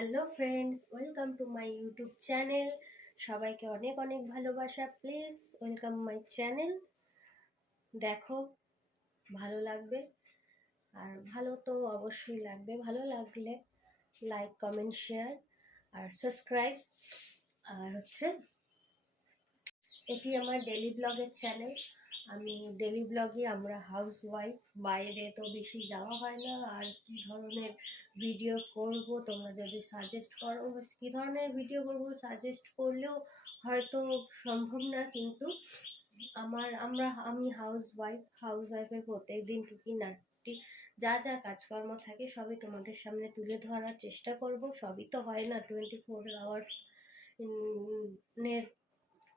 Hello friends, welcome to my YouTube channel. সবাইকে অনেক অনেক ভালোবাসা। Please welcome my channel. দেখো, ভালো লাগবে। আর ভালো তো অবশ্যই লাগবে। ভালো লাগলে লাইক, কমেন্ট, শেয়ার আর সাবস্ক্রাইব। আর এটি আমার ডেলি ব্লগের চ্যানেল। আমি ডেলি ব্লগে আমরা হাউস ওয়াইফ, বাইরে তো বেশি যাওয়া হয় না। আর কি ধরনের ভিডিও করব তোমরা যদি সাজেস্ট করো, কী ধরনের ভিডিও করব সাজেস্ট করলেও হয়তো সম্ভব না, কিন্তু আমি হাউস ওয়াইফের প্রত্যেক দিন টুকিটাকি যা যা কাজকর্ম থাকে সবই তোমাদের সামনে তুলে ধরার চেষ্টা করব। সবই তো হয় না 24 আওয়ার্স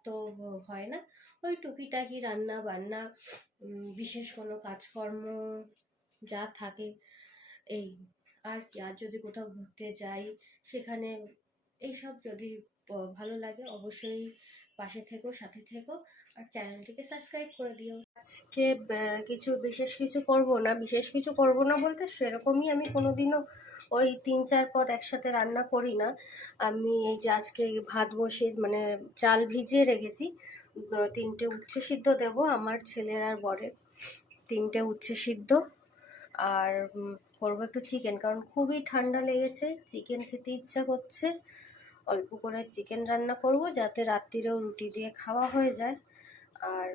তো হয় না। ওই টুকিটাকি রান্না বান্না, বিশেষ কোনো কাজকর্ম যা থাকে এই আর কি। আর যদি কোথাও ঘুরতে যাই সেখানে এইসব যদি ভালো লাগে অবশ্যই পাশে থেকো, সাথে থেকো আর চ্যানেলটিকে সাবস্ক্রাইব করে দিও। আজকে বিশেষ কিছু করব না বলতে সেরকমই আমি কোনোদিনও ওই 3-4 পদ একসাথে রান্না করি না। আমি এই যে আজকে ভাত বসিয়ে চাল ভিজিয়ে রেখেছি। 3টে উচ্ছে সিদ্ধ দেবো আমার ছেলের আর বরের, 3টে উচ্ছে সিদ্ধ। আর করবো একটু চিকেন, কারণ খুবই ঠান্ডা লেগেছে, চিকেন খেতে ইচ্ছা করছে। অল্প করে চিকেন রান্না করব যাতে রাত্রিরেও রুটি দিয়ে খাওয়া হয়ে যায়। আর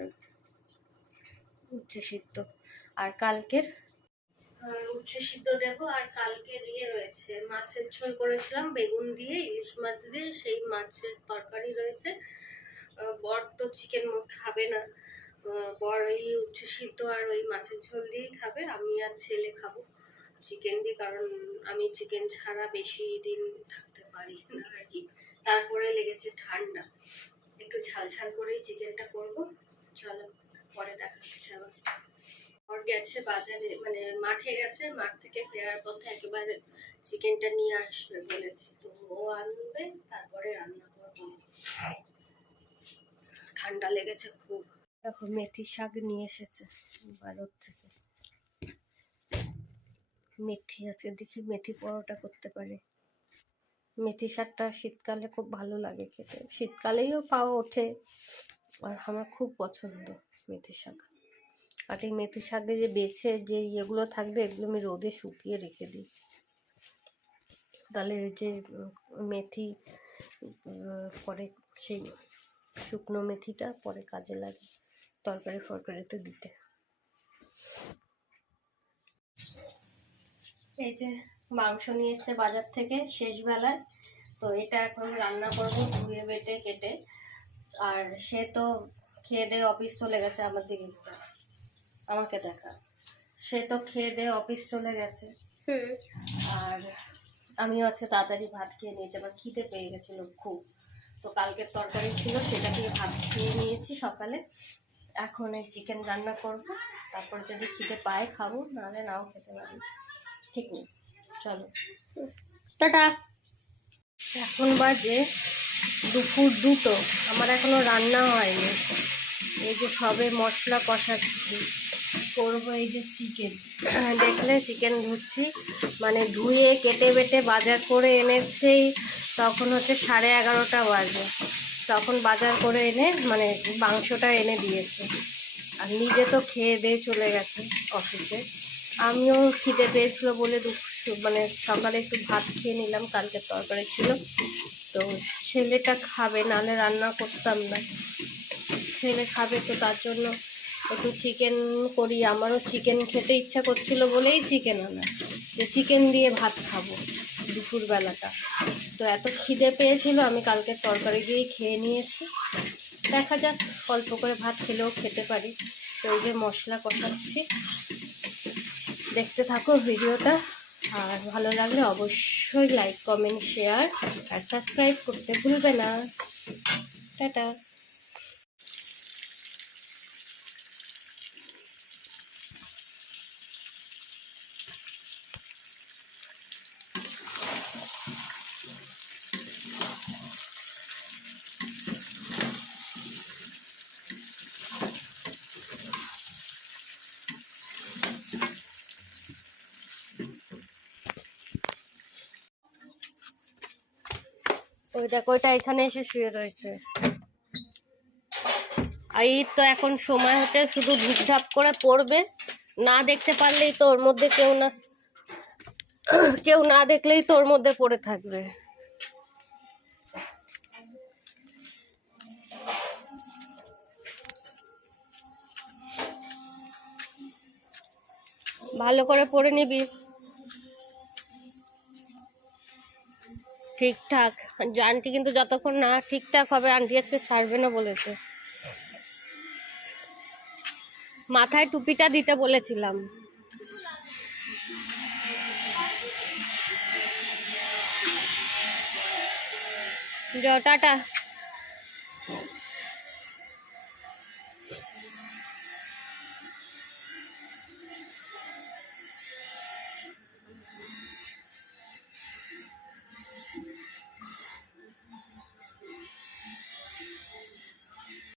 উচ্ছে সিদ্ধ আর কালকের উচ্ছে সিদ্ধ দেবো। আর কালকের রয়েছে মাছের ঝোল করেছিলাম বেগুন দিয়ে, ইলিশ মাছ দিয়ে, সেই মাছের তরকারি রয়েছে। বর তো চিকেন খাবে না, বর ওই উচ্ছে সিদ্ধ আর ওই মাছের ঝোল দিয়েই খাবে। আমি আর ছেলে খাবো চিকেন দিয়ে, কারণ আমি চিকেন ছাড়া বেশি দিন থাকতে পারি না আর কি। তারপরে লেগেছে ঠান্ডা, একটু ঝাল ঝাল করেই চিকেনটা করব। চলো পরে দেখা হচ্ছে আবার। ওর গেছে বাজারে, মাঠে গেছে, মাঠ থেকে ফেরার পথে একেবারে চিকেনটা নিয়ে আসবে বলেছে, তো ও আনবে তারপরে রান্না করবো। ঠান্ডা লেগেছে খুব। দেখো মেথি শাক নিয়ে এসেছে বাজার থেকে, মেথি আছে, দেখি মেথি পরোটা করতে পারে। মেথি শাকটা শীতকালে খুব ভালো লাগে খেতে, শীতকালেও পাওয়া ওঠে আর আমার খুব পছন্দ মেথি শাক। আর এই মেথি শাকে যে বেছে যে ইয়েগুলো থাকবে এগুলো আমি রোদে শুকিয়ে রেখে দিই, তাহলে যে মেথি পরে সেই শুকনো মেথিটা পরে কাজে লাগে তরকারি ফরকারিতে দিতে। এই যে মাংস নিয়ে এসছে বাজার থেকে শেষ বেলায়, তো এটা এখন রান্না করবো ধুয়ে বেটে কেটে। আর সে তো খেয়ে দিয়ে অফিস চলে গেছে, আমার দিকে আমাকে দেখা, সে তো খেয়ে দিয়ে অফিস চলে গেছে। আর আমিও আজকে তাড়াতাড়ি ভাত খেয়ে নিয়েছি, আমার খিদে পেয়ে গেছিলো খুব। তো কালকের তরকারি ছিল সেটা দিয়ে ভাত খেয়ে নিয়েছি সকালে। এখন এই চিকেন রান্না করব, তারপর যদি খিদে পায় খাবো, নাহলে নাও খেতে পারি, ঠিক নেই। চলো টাটা। এখন বাজে দুপুর 2টো, আমার এখনো রান্না হয়নি। এই যে সবে মশলা কষাচ্ছি, করবো এই যে চিকেন। দেখলে চিকেন ধুচ্ছি, ধুয়ে কেটে বেটে বাজার করে এনেছি। তখন 11:30 বাজে, তখন বাজার করে এনে মাংসটা এনে দিয়েছে। আর নিজে তো খেয়ে দিয়ে চলে গেছে অফিসে। আমিও খিদে পেয়েছিল বলে সকালে একটু ভাত খেয়ে নিলাম, কালকের তরকারি ছিল। তো ছেলেটা খাবে, নাহলে রান্না করতাম না। ছেলে খাবে তো তার জন্য একটু চিকেন করি। আমারও চিকেন খেতে ইচ্ছা করছিল বলেই চিকেন আনা, যে চিকেন দিয়ে ভাত খাবো দুপুরবেলাটা। তো এত খিদে পেয়েছিল আমি কালকের তরকারি দিয়েই খেয়ে নিয়েছি। দেখা যাক, অল্প করে ভাত খেলেও খেতে পারি। তো এই যে মশলা কষাচ্ছি, দেখতে থাকো ভিডিওটা। আর ভালো লাগলে অবশ্যই লাইক, কমেন্ট, শেয়ার আর সাবস্ক্রাইব করতে ভুলবে না। টাটা। ওই দেখো ওইটা এখানে এসে শুয়ে রয়েছে। আর এই তো এখন সময় হচ্ছে শুধু ঢুপঢাপ করে পড়বে, না দেখতে পারলেই তো ওর মধ্যে কেউ না দেখলেই তো ওর মধ্যে পড়ে থাকবে। ভালো করে পড়ে নিবি ঠিকঠাক। আন্টি কিন্তু যতক্ষণ না ঠিকঠাক হবে আন্টি আজকে ছাড়বে না বলেছে। মাথায় টুপিটা দিতে বলেছিলাম। টাটা।